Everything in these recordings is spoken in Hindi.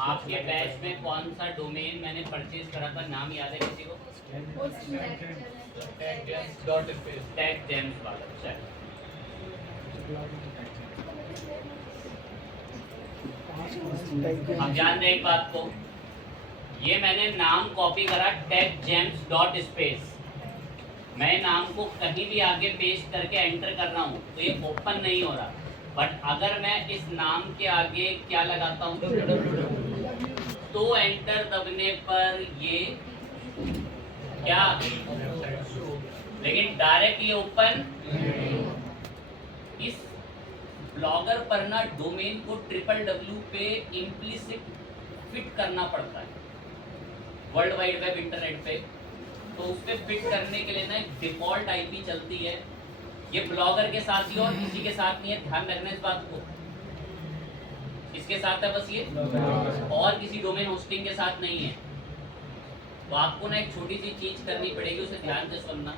आपके बैच में कौन सा डोमेन मैंने परचेज करा था, नाम याद है किसी को? टैग जेम्स वाला। चलो अब ध्यान दें एक बात को, ये मैंने नाम कॉपी करा टैग जेम्स डॉट स्पेस। मैं नाम को कहीं भी आगे पेस्ट करके एंटर कर रहा हूँ तो ये ओपन नहीं हो रहा। बट अगर मैं इस नाम के आगे क्या लगाता हूँ तो एंटर दबने पर ये क्या, लेकिन डायरेक्ट ये ओपन। इस ब्लॉगर पर ना डोमेन को www पे इम्प्लिसिट फिट करना पड़ता है वर्ल्ड वाइड वेब इंटरनेट पे। तो उस पर फिट करने के लिए ना एक डिफॉल्ट आईपी चलती है, ये ब्लॉगर के साथ ही और किसी के साथ नहीं है, ध्यान रखना इस बात को। इसके साथ है बस ये, और किसी डोमेन होस्टिंग के साथ नहीं है। तो आपको ना एक छोटी सी चीज करनी पड़ेगी, उसे ध्यान से सुनना।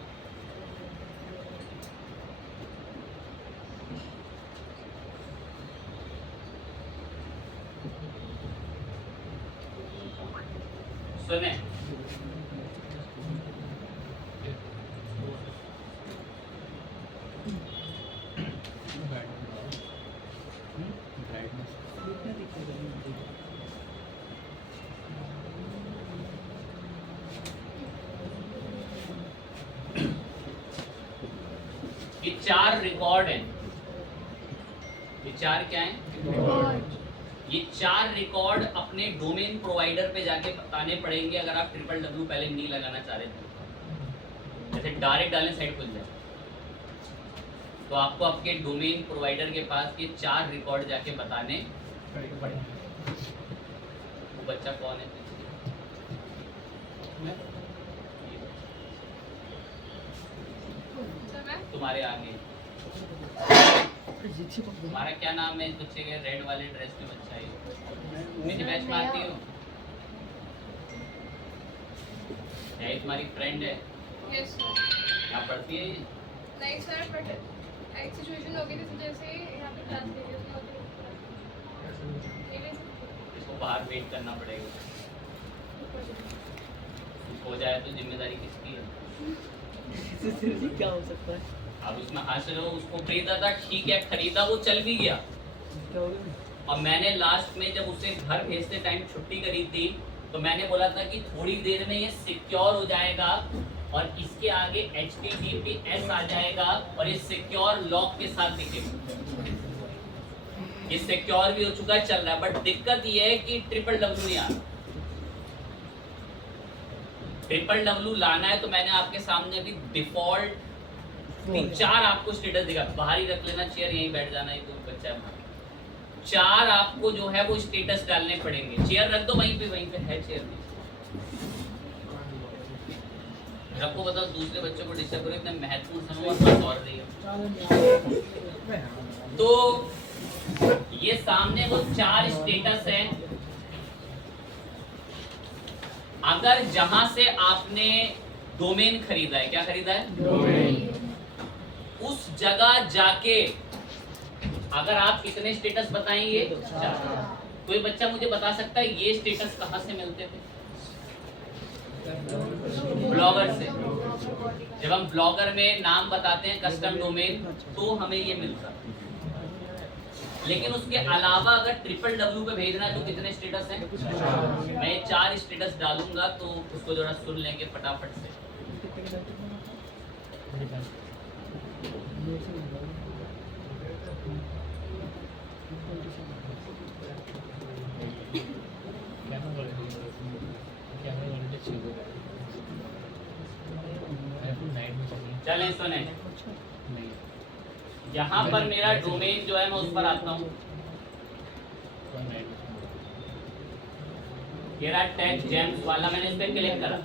सुने, ये 4 रिकॉर्ड हैं। ये 4 क्या हैं? ये 4 रिकॉर्ड अपने डोमेन प्रोवाइडर पे जाके बताने पड़ेंगे अगर आप www पहले नहीं लगाना चाह रहे थे। जैसे डायरेक्ट डालें साइट खुल जाए, तो आपको आपके डोमेन प्रोवाइडर के पास ये 4 रिकॉर्ड जाके बताने पड़ेंगे। वो बच्चा कौन है? तुम्हारे आगे तुम्हारा क्या नाम है इस बच्चे के? रेड वाले ड्रेस में बच्चा है, मेरे बैच में आती हो? क्या ये तुम्हारी फ्रेंड है? Yes sir. यहाँ पढ़ती है ये? नहीं सर, बट एक सिचुएशन हो गई थी जैसे यहाँ पे क्लास ले रही इसको बाहर वेट करना पड़ेगा। हो जाए तो जिम्मेदारी किसकी है? क्या हो सकता है? अब उसमें हासिल हो, उसको खरीदा था, ठीक है, खरीदा, वो चल भी गया। और मैंने लास्ट में जब उसे घर भेजते टाइम छुट्टी करी थी तो मैंने बोला था कि थोड़ी देर में ये सिक्योर हो जाएगा और इसके आगे HTTPS आ जाएगा और ये सिक्योर लॉक के साथ दिखेगा। ये सिक्योर भी हो चुका है, चल रहा है। बट दिक्कत ये है कि www नहीं आ रहा। www लाना है तो मैंने आपके सामने अभी डिफॉल्ट 3-4 आपको स्टेटस दिखा। बाहर ही रख लेना चेयर, यहीं बैठ जाना, एक बच्चा है। 4 आपको जो है वो स्टेटस डालने पड़ेंगे। चेयर रख दो वहीं पे है चेयर में रखो। बताओ दूसरे बच्चों को डिस्टर्ब करो, इतना महत्वपूर्ण समय और बात और रही है। तो ये सामने वो 4 स्टेटस हैं। अगर जहां से आपने डोमेन खरीदा है, क्या खरीदा है? डोमेन। उस जगह जाके अगर आप कितने स्टेटस बताएंगे? 4। कोई बच्चा मुझे बता सकता है ये स्टेटस कहाँ से मिलते थे? ब्लॉगर से। जब हम ब्लॉगर में नाम बताते हैं कस्टम डोमेन तो हमें ये मिलता। लेकिन उसके अलावा अगर www पे भेजना है तो कितने स्टेटस हैं? मैं 4 स्टेटस डालूंगा तो उसको जरा सुन लेंगे फटाफट से। चलें सुने, यहाँ पर मेरा डोमेन जो है मैं उस पर आता हूँ। ये रहा टैग जेम्स वाला, मैंने इस पर क्लिक करा।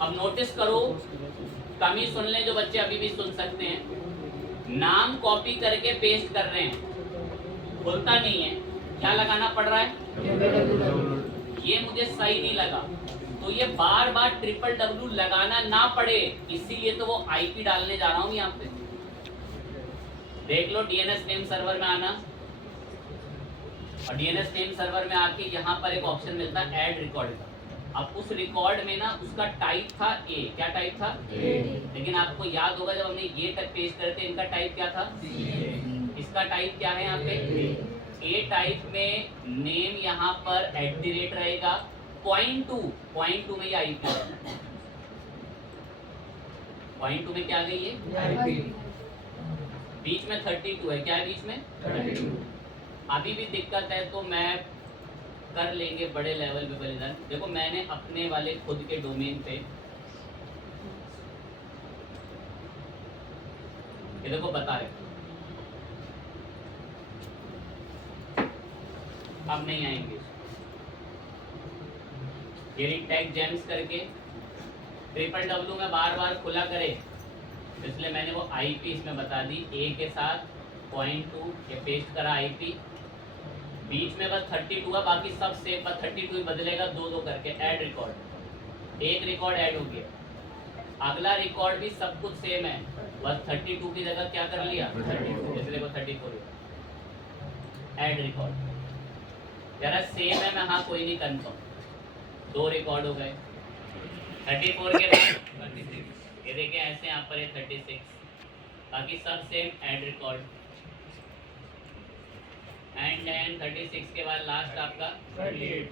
अब नोटिस करो, कमी सुन लें जो बच्चे अभी भी सुन सकते हैं। नाम कॉपी करके पेस्ट कर रहे हैं, खुलता नहीं है। क्या लगाना पड़ रहा है? ये मुझे सही नहीं लगा। तो ये बार बार www लगाना ना पड़े, इसीलिए तो वो IP डालने जा रहा हूँ यहाँ पे। देख लो DNS नेम सर्वर में आना, और डीएनएस नेम सर्वर में आके यहाँ पर एक ऑप्शन मिलता है ऐड रिकॉर्ड का। अब उस रिकॉर्ड में ना उसका टाइप था ए, क्या टाइप था ए, लेकिन आपको याद होगा जब हमने ये तक पेश करे थे इनका टाइप क्या था सी, इसका टाइप क्या है यहाँ पे ए टाइप में नेम यहाँ पर @ रहेगा, .2 में ये आईपी, .2 में क्या आ गई है, बीच में 32 है, क्या है बीच में 32। अभी भी दिक्कत है तो मैं कर लेंगे बड़े लेवल पे बलिदान। देखो मैंने अपने वाले खुद के डोमेन पे ये देखो बता रहे, अब नहीं आएंगे ये टैग जेम्स करके www में बार बार खुला करे, इसलिए मैंने वो आईपी इसमें बता दी, ए के साथ .2 ये पेस्ट करा आईपी, बीच में बस 32 है, बाकी सब सेम, बस 32 ही बदलेगा, दो करके ऐड रिकॉर्ड, एक रिकॉर्ड ऐड हो गया, अगला रिकॉर्ड भी सब कुछ सेम है, बस 32 की जगह क्या कर लिया 32, इसलिए वो 34 ऐड रिकॉर्ड यार सेम है, मैं हाँ कोई नहीं कंफर्म, 2 रिकॉर्ड हो गए, 34 के बाद 36, ये देखें ऐसे यहाँ पर है 36, बाकी सब same add record, and then 36 के बाद लास्ट आपका 38।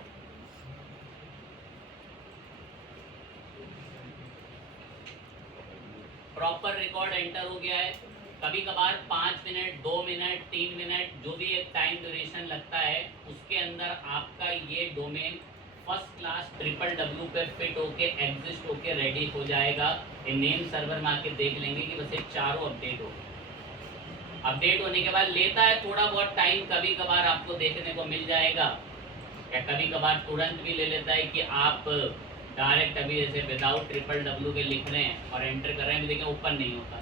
प्रॉपर रिकॉर्ड एंटर हो गया है। कभी कभार 5 मिनट 2 मिनट 3 मिनट जो भी एक टाइम ड्यूरेशन लगता है उसके अंदर आपका ये डोमेन फर्स्ट क्लास www पे फिट होके एग्जिस्ट होके रेडी हो जाएगा। इन नेम सर्वर में आके देख लेंगे कि बस ये चारों अपडेट हो गए। अपडेट होने के बाद लेता है थोड़ा बहुत टाइम, कभी कभार आपको देखने को मिल जाएगा, या कभी कभार तुरंत भी ले लेता है कि आप डायरेक्ट अभी जैसे विदाउट www के लिख रहे हैं और एंटर कर रहे हैं, देखें ओपन नहीं होता,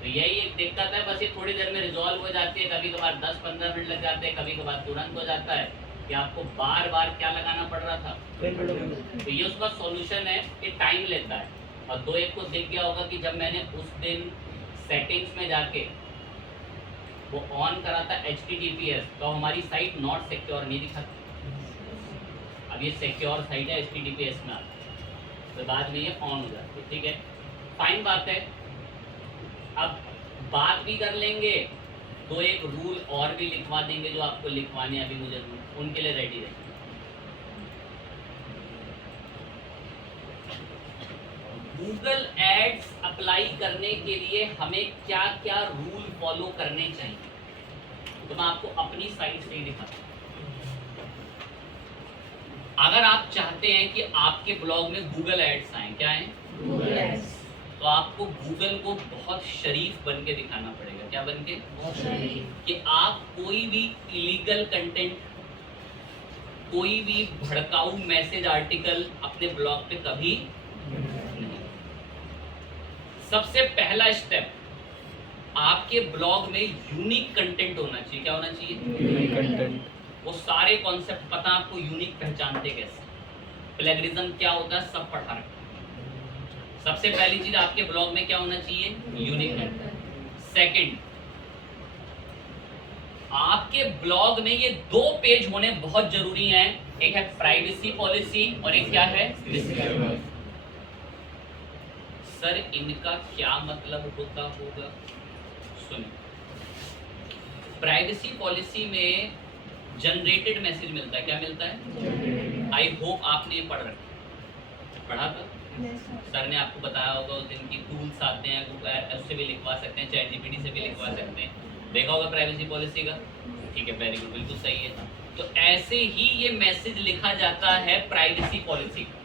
तो यही एक दिक्कत है। बस ये थोड़ी देर में रिजॉल्व हो जाती है, कभी कभार 10-15 मिनट लग जाते हैं, कभी कभार तुरंत हो जाता है कि आपको बार बार क्या लगाना पड़ रहा था, तो ये उसका सॉल्यूशन है, ये टाइम लेता है। और 2-1 को दिख गया होगा कि जब मैंने उस दिन सेटिंग्स में जाके वो ऑन करा था HTTPS, तो हमारी साइट नॉट सिक्योर नहीं दिखाती, अब ये सिक्योर साइट है HTTPS में आता है, तो बाद में ये ऑन हो जाती है, ठीक है, फाइन बात है। अब बात भी कर लेंगे, 2-1 रूल और भी लिखवा देंगे जो आपको लिखवाने अभी मुझे उनके लिए रेडी रहेंगे। गूगल एड्स अप्लाई करने के लिए हमें क्या क्या रूल फॉलो करने चाहिए, तो मैं आपको अपनी साइट से ही दिखाता हूं। अगर आप चाहते हैं कि आपके ब्लॉग में गूगल एड्स आए, क्या है गूगल एड्स, तो आपको गूगल को बहुत शरीफ बन के दिखाना पड़ेगा। क्या बन के? कि आप कोई भी इलीगल कंटेंट, कोई भी भड़काऊ मैसेज आर्टिकल अपने ब्लॉग पे कभी नहीं। सबसे पहला स्टेप, आपके ब्लॉग में यूनिक कंटेंट होना चाहिए। क्या होना चाहिए? Unique content. वो सारे कॉन्सेप्ट पता आपको यूनिक पहचानते कैसे, प्लेगरिज्म क्या होता है सब पढ़ा रखा। सबसे पहली चीज आपके ब्लॉग में क्या होना चाहिए? Unique content. सेकंड, आपके ब्लॉग में ये 2 पेज होने बहुत जरूरी हैं, एक है प्राइवेसी पॉलिसी और एक क्या है? डिस्क्लेमर। सर इनका क्या मतलब होता होगा? सुनिए, प्राइवेसी पॉलिसी में जनरेटेड मैसेज मिलता है। क्या मिलता है? आई होप आपने ये पढ़ा था। सर ने आपको बताया होगा उस दिन की टूल्स आते हैं, उससे भी लिखवा सकते हैं, ChatGPT से भी लिखवा सकते हैं, देखा होगा प्राइवेसी पॉलिसी का। ठीक है, वेरी गुड, बिल्कुल सही है। तो ऐसे ही ये मैसेज लिखा जाता है प्राइवेसी पॉलिसी का।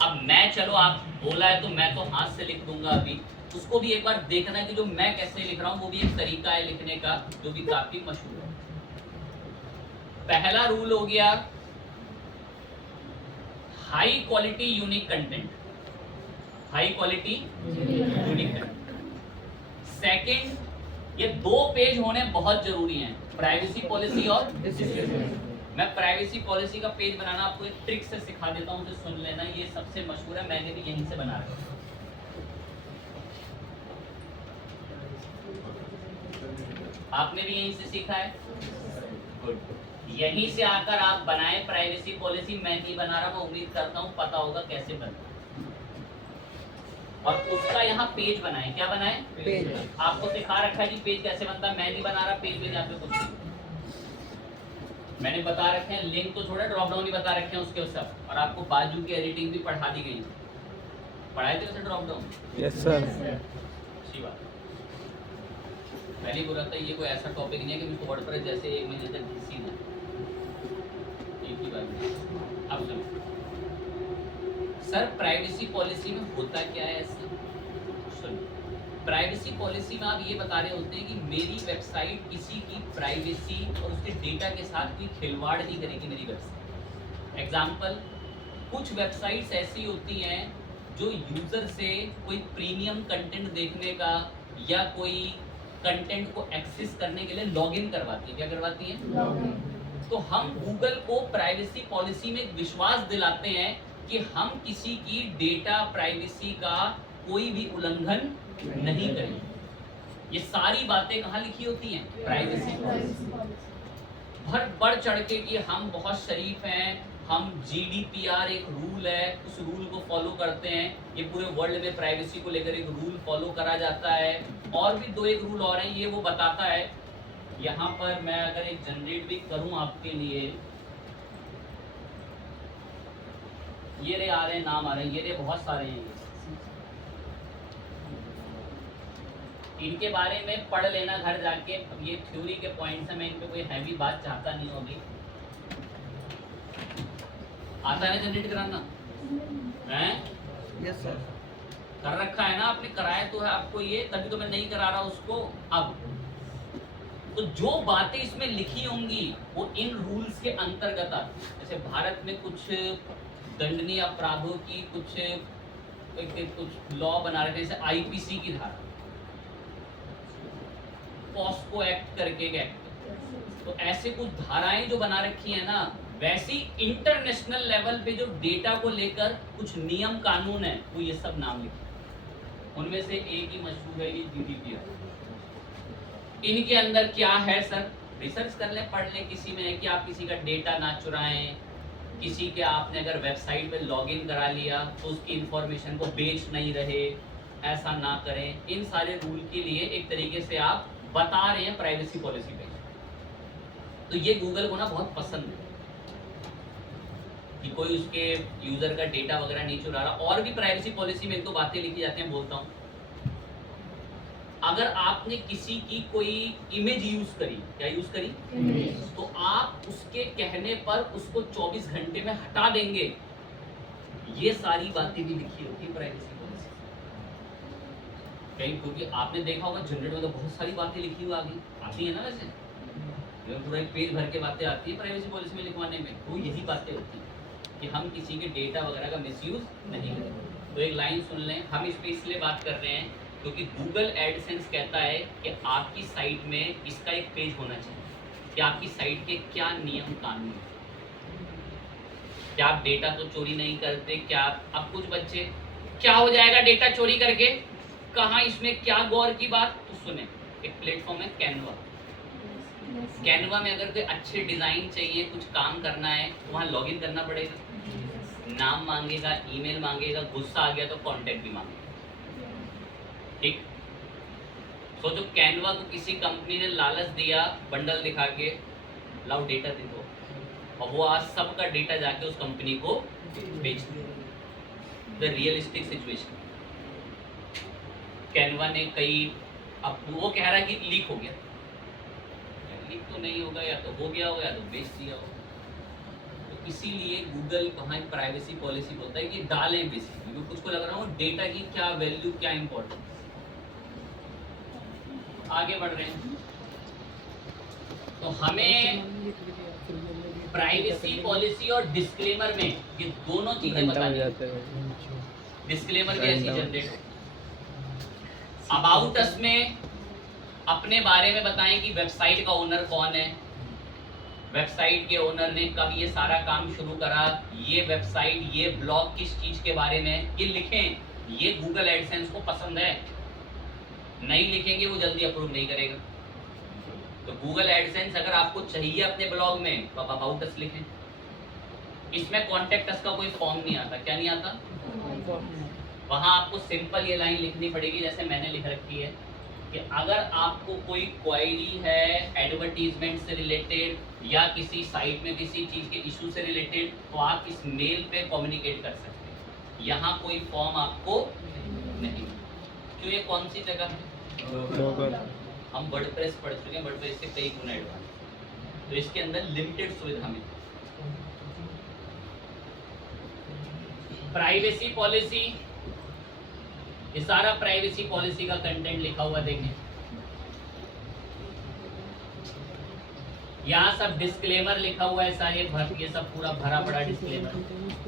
अब मैं, चलो आप बोला है तो मैं तो हाथ से लिख दूंगा, अभी उसको भी एक बार देखना है कि जो मैं कैसे लिख रहा हूँ वो भी एक तरीका है लिखने का जो भी काफी मशहूर है। पहला रूल हो गया high quality unique content, high quality unique content. Second, ये 2 पेज होने बहुत जरूरी हैं, प्राइवेसी पॉलिसी और डिस्क्लेमर। मैं प्राइवेसी पॉलिसी का पेज बनाना आपको एक ट्रिक से सिखा देता हूं, सुन लेना, ये सबसे मशहूर है, मैंने भी यहीं से बना रखा। आपने भी यहीं से सीखा है? गुड। यहीं से आकर आप बनाए प्राइवेसी पॉलिसी। मैं नहीं बना रहा, मैं उम्मीद करता हूँ पता होगा कैसे बनता है। और उसका यहाँ पेज बनाए। क्या बनाए? पेज। आपको सिखा रखा है कि पेज कैसे बनता है। मैं नहीं बना रहा पेज में, यहाँ पे कुछ नहीं मैंने बता रखे हैं। लिंक तो छोड़ा, ड्रॉप डाउन ही बता रखे हैं उसके सब। और आपको बाजू की एडिटिंग भी पढ़ा दी गई। पढ़ाए थे वैसे ड्रॉप डाउन? Yes sir. अच्छी बात। पहले बोला था ये कोई ऐसा टॉपिक नहीं है कि मुझको वर्डप्रेस जैसे 1 महीने तक घिसी ना, एक ही बार में। अब सुनो सर, प्राइवेसी पॉलिसी में होता क्या है ऐसा? सुनो, प्राइवेसी पॉलिसी में आप ये बता रहे होते हैं कि मेरी वेबसाइट किसी की प्राइवेसी और उसके डेटा के साथ कोई खिलवाड़ नहीं करेगी मेरी वेबसाइट। एग्जाम्पल, कुछ वेबसाइट्स ऐसी होती हैं जो यूजर से कोई प्रीमियम कंटेंट देखने का या कोई कंटेंट को एक्सेस करने के लिए लॉगिन करवाती है। क्या करवाती है? तो हम गूगल को प्राइवेसी पॉलिसी में विश्वास दिलाते हैं कि हम किसी की डेटा प्राइवेसी का कोई भी उल्लंघन नहीं करेंगे। ये सारी बातें कहाँ लिखी होती हैं? Privacy policy. बढ़ चढ़ के कि हम बहुत शरीफ हैं, हम GDPR एक रूल है, उस रूल को फॉलो करते हैं। ये पूरे वर्ल्ड में प्राइवेसी को लेकर एक रूल फॉलो करा जाता है। और भी 2-1 रूल और हैं, ये वो बताता है। यहाँ पर मैं अगर एक जनरेट भी करूँ आपके लिए, ये रे आ रहे हैं, नाम आ रहे हैं, ये रे बहुत सारे हैं। इनके बारे में पढ़ लेना घर जाके। ये थ्योरी के पॉइंट्स हैं, मैं इन पे कोई हैवी बात चाहता नहीं होगी। आता है ना जनरेट कराना? हैं? Yes sir. कर रखा है ना आपने, कराया तो है आपको ये, तभी तो मैं नहीं करा रहा उसको। अब तो जो बातें इसमें लिखी होंगी वो इन रूल्स के अंतर्गत आती है। जैसे भारत में कुछ दंडनीय अपराधों की कुछ लॉ बना रहे थे, जैसे IPC की धारा, पॉस्को एक्ट करके एक एक्ट। तो ऐसे कुछ धाराएं जो बना रखी है ना, वैसी इंटरनेशनल लेवल पे जो डेटा को लेकर कुछ नियम कानून है, वो ये सब नाम लिखे। उनमें से एक ही मशहूर है, ये GDPR। इनके अंदर क्या है सर? रिसर्च कर लें, पढ़ लें। किसी में है कि आप किसी का डेटा ना चुराएं, किसी के आपने अगर वेबसाइट पे लॉगिन करा लिया तो उसकी इंफॉर्मेशन को बेच नहीं रहे, ऐसा ना करें। इन सारे रूल के लिए एक तरीके से आप बता रहे हैं प्राइवेसी पॉलिसी पे। तो ये गूगल को ना बहुत पसंद है कि कोई उसके यूजर का डेटा वगैरह नहीं चुरा रहा। और भी प्राइवेसी पॉलिसी में एक दो बातें लिखी जाती हैं, बोलता हूँ। अगर आपने किसी की कोई इमेज यूज करी, क्या यूज करी, तो आप उसके कहने पर उसको 24 घंटे में हटा देंगे। ये सारी बातें भी लिखी होती है प्राइवेसी पॉलिसी कहीं, क्योंकि आपने देखा होगा जनरेट में तो बहुत सारी बातें लिखी हुई आती है ना। वैसे पूरा एक पेज भर के बातें आती है प्राइवेसी पॉलिसी में लिखवाने में, तो यही बातें होती हैं कि हम किसी के डेटा वगैरह का मिसयूज नहीं करें। तो एक लाइन सुन लें, हम इस पे इसलिए बात कर रहे हैं क्योंकि गूगल एडसेंस कहता है कि आपकी साइट में इसका एक पेज होना चाहिए कि आपकी साइट के क्या नियम कानून हैं, क्या आप डेटा तो चोरी नहीं करते, क्या अब कुछ बच्चे क्या हो जाएगा डेटा चोरी करके, कहाँ इसमें क्या गौर की बात। तो सुने, एक प्लेटफॉर्म है कैनवा। कैनवा में अगर कोई अच्छे डिजाइन चाहिए, कुछ काम करना है, तो वहाँ लॉगिन करना पड़ेगा, नाम मांगेगा, ईमेल मांगेगा, गुस्सा आ गया तो कांटेक्ट भी मांगेगा। ठीक, सोचो कैनवा को किसी कंपनी ने लालच दिया, बंडल दिखा के लाओ डेटा दे दो, और वो आज सबका डेटा जाके उस कंपनी को बेच दिया। The realistic situation. कैनवा ने कई, अब वो कह रहा है कि लीक हो गया, लीक तो नहीं होगा, या तो हो गया हो या तो बेच दिया हो। तो इसीलिए गूगल वहाँ प्राइवेसी पॉलिसी बोलता है कि डालें बेसिकली, क्योंकि कुछ को लग रहा हो डेटा की क्या वैल्यू, क्या इंपॉर्टेंस। आगे बढ़ रहे हैं, तो हमें प्राइवेसी पॉलिसी और डिस्क्लेमर में ये दोनों चीजें बतानी है। डिस्क्लेमर कैसी जनरेट हो, अबाउट अस में अपने बारे में बताएं कि वेबसाइट का ओनर कौन है, वेबसाइट के ओनर ने कब ये सारा काम शुरू करा, ये वेबसाइट, ये ब्लॉग किस चीज के बारे में, ये लिखें। ये गूगल एडसेंस को पसंद है। नहीं लिखेंगे वो जल्दी अप्रूव नहीं करेगा। तो गूगल एडसेंस अगर आपको चाहिए अपने ब्लॉग में तो आप अबाउट अस लिखें। इसमें कॉन्टेक्ट अस का कोई फॉर्म नहीं आता। क्या नहीं आता? वहां आपको सिंपल ये लाइन लिखनी पड़ेगी जैसे मैंने लिख रखी है कि अगर आपको कोई क्वेरी है एडवर्टीजमेंट से रिलेटेड या किसी साइट में किसी चीज़ के इशू से रिलेटेड तो आप इस मेल पे कम्युनिकेट कर सकते हैं। यहाँ कोई फॉर्म आपको नहीं। क्यों? ये कौन सी जगह है? हम वर्डप्रेस पढ़ चुके हैं, वर्डप्रेस से कई गुना एडवांस, तो इसके अंदर लिमिटेड सुविधा मिलती है। प्राइवेसी पॉलिसी, ये सारा प्राइवेसी पॉलिसी का कंटेंट लिखा हुआ देखें। यहाँ सब डिस्क्लेमर लिखा हुआ है साहेब, ये सब पूरा भरा पड़ा डिस्क्लेमर।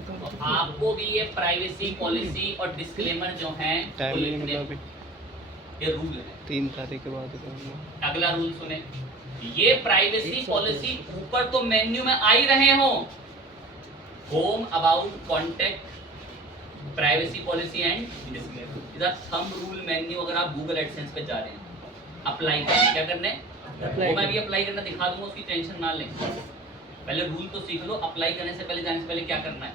तो आपको भी ये प्राइवेसी पॉलिसी और डिस्क्लेमर जो हैं वो लिखने, ये रूल है। 3 तारीख के बाद अगला रूल सुने, ये प्राइवेसी पॉलिसी ऊपर तो मेन्यू में आ ही रहे हो, home, about, contact, privacy policy and disclaimer, इधर थंब रूल मेन्यू। अगर आप गूगल एडसेंस पे जा रहे हैं अप्लाई करने, क्या करने? वो मैं भी अप्लाई करना दिखा दूंगा, उसकी टेंशन ना लें। पहले रूल तो सीख लो, अप्लाई करने से पहले, जाने से पहले क्या करना है।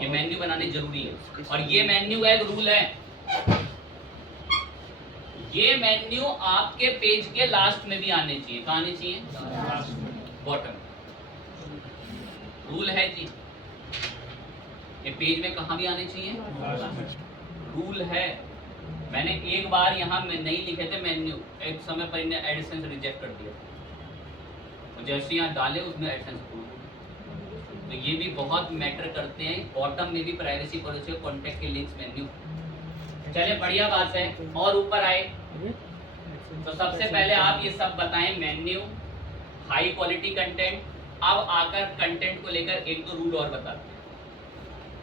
ये मेन्यू बनाने जरूरी है और ये मेन्यू का एक रूल है, ये मेन्यू आपके पेज के लास्ट में भी आने चाहिए। कहाँ आने चाहिए? बॉटम। रूल है जी, ये पेज में कहाँ भी आने चाहिए, रूल है। मैंने एक बार यहाँ में नहीं लिखे थे मेन्यू, एक समय पर इन्हें एडसेंस रिजेक्ट कर दिया, तो जैसे यहाँ डाले उसमें एडसेंस अप्रूव। तो ये भी बहुत मैटर करते हैं। बॉटम में भी प्राइवेसी पॉलिसी और कॉन्टेक्ट के लिंक्स मेन्यू। चलिए बढ़िया बात है। और ऊपर आए तो सबसे पहले आप ये सब बताएं, मेन्यू, हाई क्वालिटी कंटेंट। अब आकर कंटेंट को लेकर एक दो रूल और बताते हैं।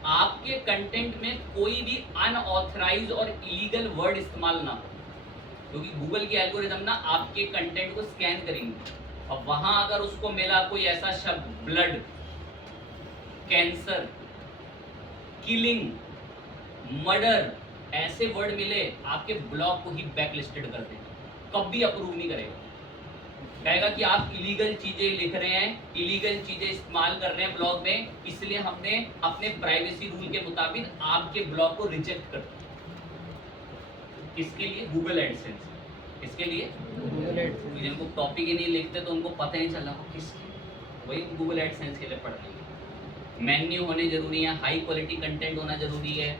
आपके कंटेंट में कोई भी अनऑथराइज्ड और इलीगल वर्ड इस्तेमाल ना हो, क्योंकि गूगल की एल्गोरिथम ना आपके कंटेंट को स्कैन करेंगे और वहां अगर उसको मिला कोई ऐसा शब्द, ब्लड, कैंसर, किलिंग, मर्डर, ऐसे वर्ड मिले, आपके ब्लॉग को ही बैकलिस्टेड कर देगा, कभी अप्रूव नहीं करेगा। कहेगा कि आप इलीगल चीजें लिख रहे हैं, इलीगल चीजें इस्तेमाल कर रहे हैं ब्लॉग में, इसलिए हमने अपने प्राइवेसी रूल के मुताबिक आपके ब्लॉग को रिजेक्ट कर दिया। किसके लिए? Google AdSense. किसके लिए? Google AdSense. जिनको टॉपिक ही नहीं लिखते तो उनको पता नहीं चला किसके, वही गूगल एडसेंस के लिए पढ़ रहे हैं। मेन्यू होने जरूरी है, हाई क्वालिटी कंटेंट होना जरूरी है,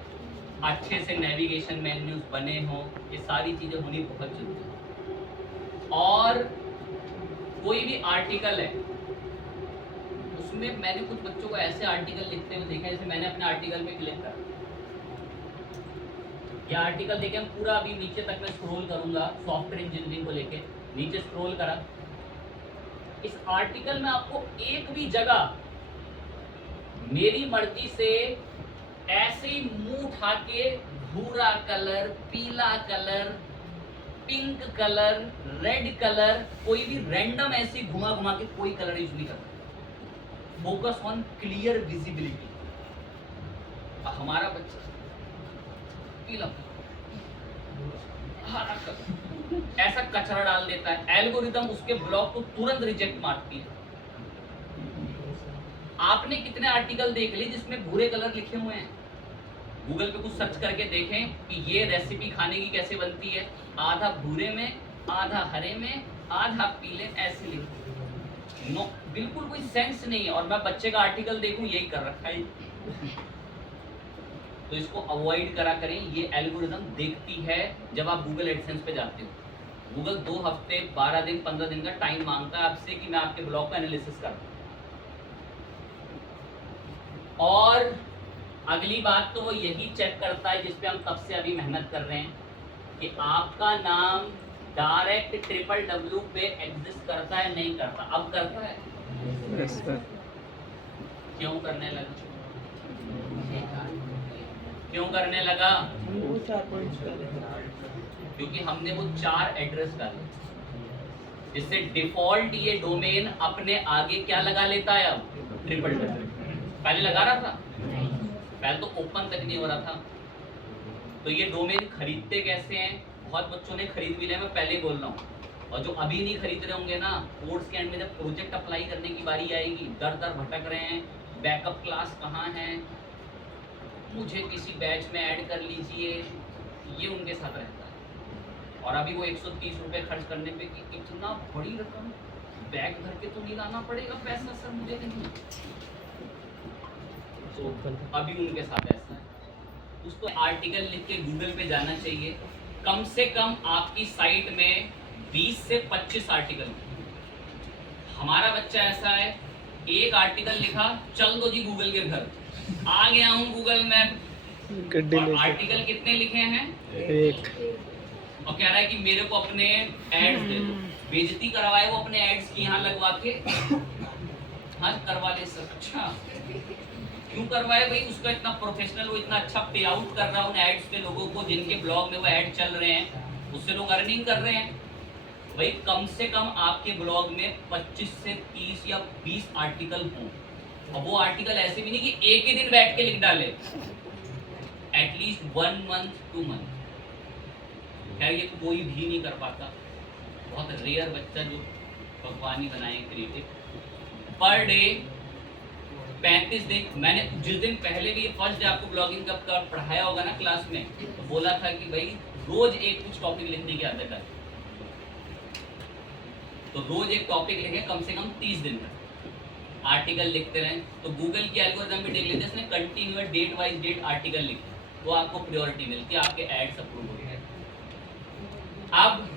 अच्छे से नेविगेशन मेन्यूज बने हों, ये सारी चीजें होनी बहुत जरूरी है। और कोई भी आर्टिकल है उसमें, मैंने कुछ बच्चों को ऐसे आर्टिकल लिखते हुए देखा, जैसे मैंने अपने आर्टिकल में क्लिक करा, ये आर्टिकल देखे हम पूरा, अभी नीचे तक मैं स्क्रॉल करूंगा, सॉफ्टवेयर इंजीनियरिंग को लेके नीचे स्क्रॉल करा, इस आर्टिकल में आपको एक भी जगह मेरी मर्जी से ऐसे ही मुंह उठा के भूरा कलर, पीला colour, pink colour, red colour, कोई भी रैंडम ऐसी घुमा घुमा के कोई कलर यूज नहीं करता। Focus on clear visibility. हमारा बच्चा पीला, हरा कलर, ऐसा कचरा डाल देता है, एल्गोरिथम उसके ब्लॉग को तुरंत रिजेक्ट मारती है। आपने कितने आर्टिकल देख लिए जिसमें भूरे कलर लिखे हुए हैं? गूगल पे कुछ सर्च करके देखें कि ये रेसिपी खाने की कैसे बनती है, आधा भूरे में, आधा हरे में, आधा पीले, ऐसे लिखे। नो, बिल्कुल कोई सेंस नहीं है। और मैं बच्चे का आर्टिकल देखूं, यही कर रखा है। तो इसको अवॉइड करा करें, ये एल्गोरिथम देखती है जब आप गूगल एडसेंस पे जाते हो। गूगल 2 हफ्ते, 12 दिन, 15 दिन का टाइम मांगता है आपसे कि मैं आपके ब्लॉग का एनालिसिस करूं। और अगली बात तो वो यही चेक करता है जिस पे हम तब से अभी मेहनत कर रहे हैं कि आपका नाम डायरेक्ट www पे एग्जिस्ट करता है, नहीं करता। अब करता है? Yes sir. क्यों करने लगा? क्यों करने लगा? क्योंकि हमने वो 4 एड्रेस डाले, जिससे डिफॉल्ट ये डोमेन अपने आगे क्या लगा लेता है अब? www। पहले लगा रहा था? पहले तो ओपन तक नहीं हो रहा था। तो ये डोमेन खरीदते कैसे हैं? बहुत बच्चों ने खरीद भी लिया, मैं पहले ही बोल रहा हूँ। और जो अभी नहीं खरीद रहे होंगे ना, कोर्स के एंड में जब प्रोजेक्ट अप्लाई करने की बारी आएगी, दर दर भटक रहे हैं, बैकअप क्लास कहाँ है, मुझे किसी बैच में ऐड कर लीजिए, ये उनके साथ रहता है। और अभी वो 130 रुपये खर्च करने पे कि इतना बड़ी रकम बैग भर के तो नहीं लाना पड़ेगा पैसा सर मुझे नहीं, तो अभी उनके साथ ऐसा है। उसको आर्टिकल लिख के गूगल पे जाना चाहिए, कम से कम आपकी साइट में 20 से 25 आर्टिकल। हमारा बच्चा ऐसा है, एक आर्टिकल लिखा, चल दो जी गूगल के घर, आ गया हूँ गूगल मैप। और आर्टिकल कितने लिखे हैं? एक। और कह रहा है कि मेरे को अपने एड्स दे दो। बेइज्जती करवाए वो अपने एड्स की यहाँ लगवा के। हाँ करवा ले सर। अच्छा क्यों करवाए भाई? उसका इतना प्रोफेशनल, वो इतना अच्छा पे आउट कर रहा है उन एड्स पे लोगों को, जिनके ब्लॉग में वो ऐड चल रहे हैं, उससे लोग अर्निंग कर रहे हैं। भाई कम से कम आपके ब्लॉग में 25 से 30 या 20 आर्टिकल हों। और वो आर्टिकल ऐसे भी नहीं कि एक ही दिन बैठ के लिख डाले, एटलीस्ट 1 मंथ 2 मंथ। खैर ये कोई भी नहीं कर पाता, बहुत रेयर बच्चा जो भगवान ही बनाए क्रिएटिव। पर डे 35 दिन। मैंने जिस दिन पहले भी फर्स्ट डे आपको ब्लॉगिंग का पढ़ाया होगा ना क्लास में, तो बोला था कि भाई रोज एक कुछ टॉपिक लिखने की आदत है। तो रोज एक टॉपिक लिखें, कम से कम 30 दिन तक आर्टिकल लिखते रहें। तो गूगल की एल्गोरिथम भी देख लेते हैं, इसने continuous date wise date article लिखे, तो आपको प्रायोरिटी मिलती है, आपके एड्स अप्रूव होते हैं। अब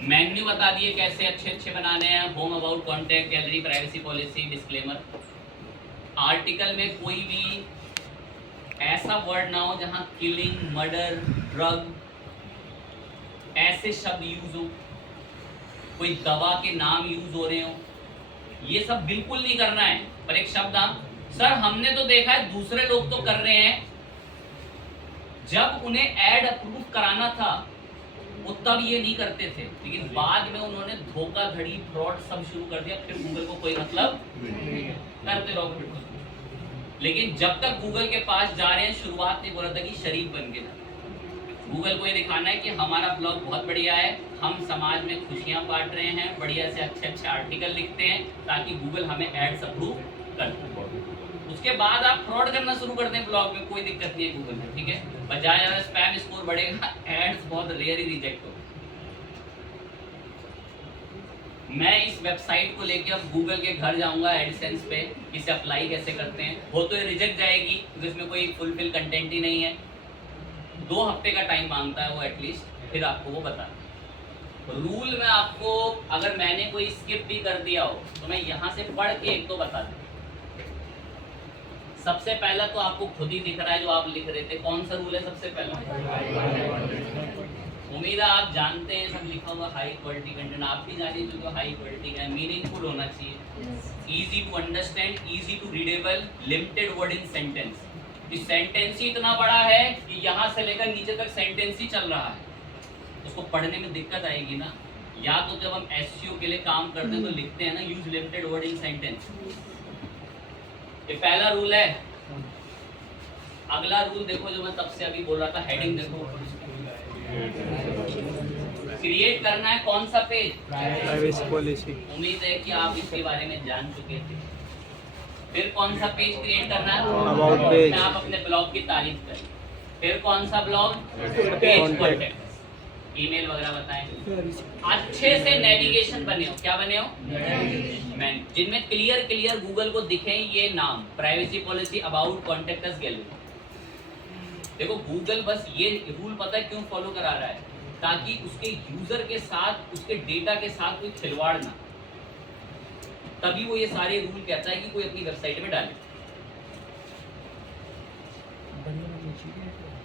मेन्यू बता दिए कैसे अच्छे अच्छे बनाने हैं, home, about, contact, gallery, privacy policy, disclaimer. Article में कोई भी ऐसा वर्ड ना हो जहां किलिंग, मर्डर, ड्रग ऐसे शब्द यूज हो, कोई दवा के नाम यूज हो रहे हो, ये सब बिल्कुल नहीं करना है। पर एक शब्द आप, सर हमने तो देखा है दूसरे लोग तो कर रहे हैं, जब उन्हें ऐड अप्रूव कराना था वो तब ये नहीं करते थे, लेकिन बाद में उन्होंने धोखाधड़ी, फ्रॉड सब शुरू कर दिया, फिर गूगल को कोई मतलब करते रहो। लेकिन जब तक गूगल के पास जा रहे हैं, शुरुआत नहीं बोला था कि शरीफ बन के जाना। गूगल को ये दिखाना है कि हमारा ब्लॉग बहुत बढ़िया है, हम समाज में खुशियां बांट रहे हैं, बढ़िया से अच्छे अच्छे आर्टिकल लिखते हैं, ताकि गूगल हमें एड्स अप्रूव कर दे। उसके बाद आप फ्रॉड करना शुरू कर दें ब्लॉग में, कोई दिक्कत नहीं है गूगल में, ठीक है। बजाय ज़्यादा स्पैम स्कोर बढ़ेगा, एड्स बहुत रेयर ही रिजेक्ट हो। मैं इस वेबसाइट को लेके अब गूगल के घर जाऊंगा एडसेंस पे, इसे अप्लाई कैसे करते हैं। हो तो ये रिजेक्ट जाएगी क्योंकि इसमें कोई फुलफिल कंटेंट ही नहीं है। 2 हफ्ते का टाइम मांगता है वो एटलीस्ट, फिर आपको वो बता। रूल में आपको, अगर मैंने कोई स्किप भी कर दिया हो तो मैं यहाँ से पढ़ के एक तो बता दूँ। सबसे पहला तो आपको खुद ही दिख रहा है जो आप लिख रहे थे, कौन सा रूल है सबसे पहला? उम्मीद है आप जानते हैं, सब लिखा हुआ हाई क्वालिटी कंटेंट, आप भी जानिए जो हाई क्वालिटी का है, मीनिंगफुल होना चाहिए, easy to understand, easy to readable, limited word in sentence. इस सेंटेंस ही इतना बड़ा है कि यहाँ से लेकर नीचे तक सेंटेंस ही चल रहा है, उसको पढ़ने में दिक्कत आएगी ना। या तो जब हम एसईओ के लिए काम करते हैं तो लिखते हैं ना, use limited word in sentence, ये पहला रूल है। अगला रूल देखो जो मैं तब से अभी बोल रहा था, हेडिंग देखो, क्रिएट करना है कौन सा पेज? Privacy policy. उम्मीद है कि आप इसके बारे में जान चुके थे। फिर कौन सा पेज क्रिएट करना है? About page. आप अपने ब्लॉग की तारीफ करें। फिर कौन सा ब्लॉग? पेज कॉन्टेक्ट, ईमेल वगैरह बताएं। अच्छे से नेविगेशन बने हो, क्या बने हो? जिनमें क्लियर गूगल को दिखे ये नाम, privacy policy, about, contact us, gallery. देखो गूगल बस ये रूल पता है क्यों फॉलो करा रहा है, ताकि उसके यूजर के साथ, उसके डेटा के साथ कोई खिलवाड़ ना, तभी वो ये सारे रूल कहता है कि कोई अपनी वेबसाइट में डाले।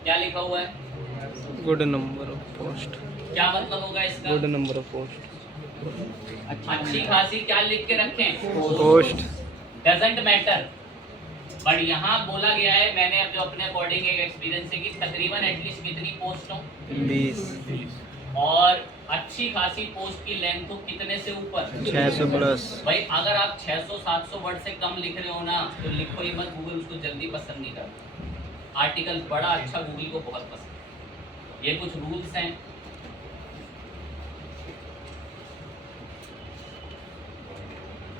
क्या लिखा हुआ है? Good number of post. क्या मतलब होगा इसका? Good number of post. अच्छी खासी क्या लिख के रखें? पोस्ट। Doesn't matter. बट यहाँ बोला गया है, मैंने अब जो अपने अकॉर्डिंग एक एक्सपीरियंस है कि तकरीबन एटलीस्ट कितनी पोस्ट हो? 20। और अच्छी खासी पोस्ट की लेंथ हो कितने से ऊपर? 600 प्लस। भाई अगर आप 600-700 वर्ड से कम लिख रहे हो ना, तो लिखो ही मत, गूगल उसको जल्दी पसंद नहीं करता। आर्टिकल बड़ा अच्छा गूगल को बहुत पसंद है। ये कुछ रूल्स हैं।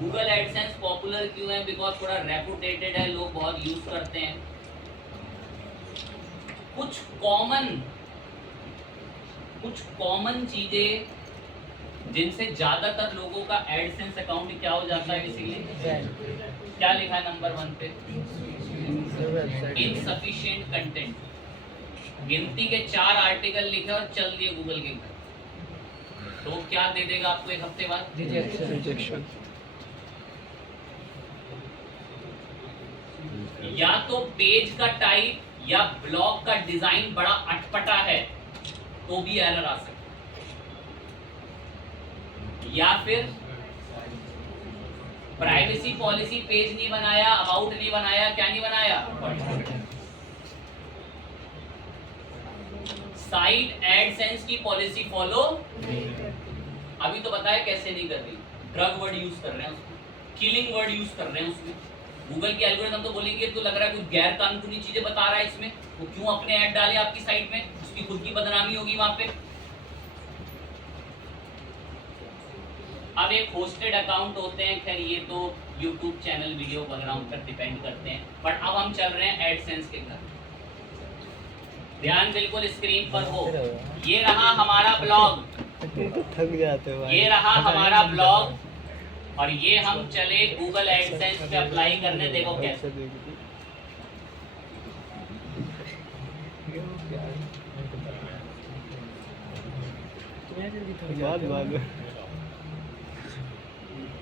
गूगल एडसेंस पॉपुलर क्यों है? बिकॉज थोड़ा रेपुटेटेड है, लोग बहुत यूज करते हैं। कुछ कॉमन चीजें जिनसे ज्यादातर लोगों का एडसेंस अकाउंट क्या हो जाता है, इसीलिए क्या लिखा है नंबर 1 पे? Insufficient content. गिनती के 4 आर्टिकल लिखे और चल दिए गूगल के अंदर, तो क्या दे देगा आपको एक हफ्ते बाद? रिजेक्शन। या तो पेज का टाइप या ब्लॉग का डिजाइन बड़ा अटपटा है तो भी एरर आ सकता है, या फिर प्राइवेसी पॉलिसी पेज नहीं बनाया, अबाउट नहीं बनाया, क्या नहीं बनाया, साइट एडसेंस की पॉलिसी फॉलो अभी तो बताया कैसे नहीं कर रही। ड्रग वर्ड यूज कर रहे हैं उसमें, किलिंग वर्ड यूज कर रहे हैं उसमें। गूगल के एल्गोरिथम तो बोलेंगे तो लग रहा है कुछ गैर कानूनी चीजें बता रहा है इसमें, वो क्यों अपने ऐड डाले आपकी साइट में? उसकी खुद की बदनामी होगी वहां पे। अब एक होस्टेड अकाउंट होते हैं, खैर ये तो यूट्यूब चैनल वीडियो वगैरह पर डिपेंड करते हैं, बट अब हम चल रहे हैं एडसेंस के घर। ध्यान बिल्कुल स्क्रीन पर हो। ये रहा हमारा ब्लॉग, थक जाते भाई। ये रहा हमारा ब्लॉग, और ये हम चले गूगल एडसेंस पे अप्लाई करने। देखो कैसे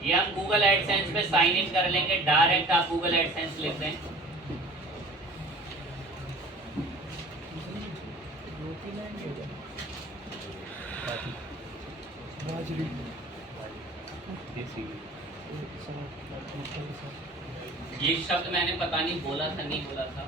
ये हम गूगल एडसेंस पे साइन इन कर लेंगे। डायरेक्ट आप गूगल एडसेंस लिख दें। ये शब्द मैंने पता नहीं बोला था नहीं बोला था,